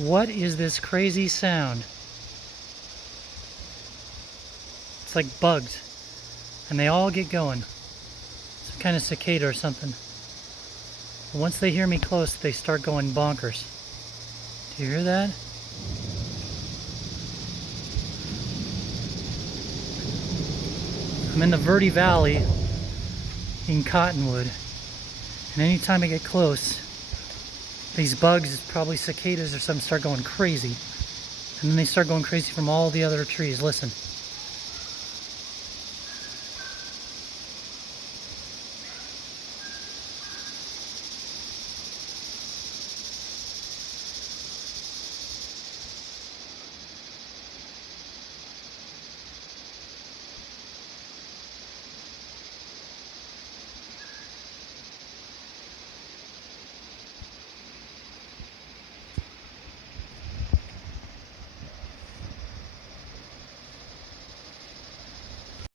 What is this crazy sound? It's like bugs. And they all get going. Some kind of cicada or something. Once they hear me close, they start going bonkers. Do you hear that? I'm in the Verde Valley in Cottonwood. And anytime I get close, these bugs, probably cicadas or something, start going crazy. And then they start going crazy from all the other trees. Listen.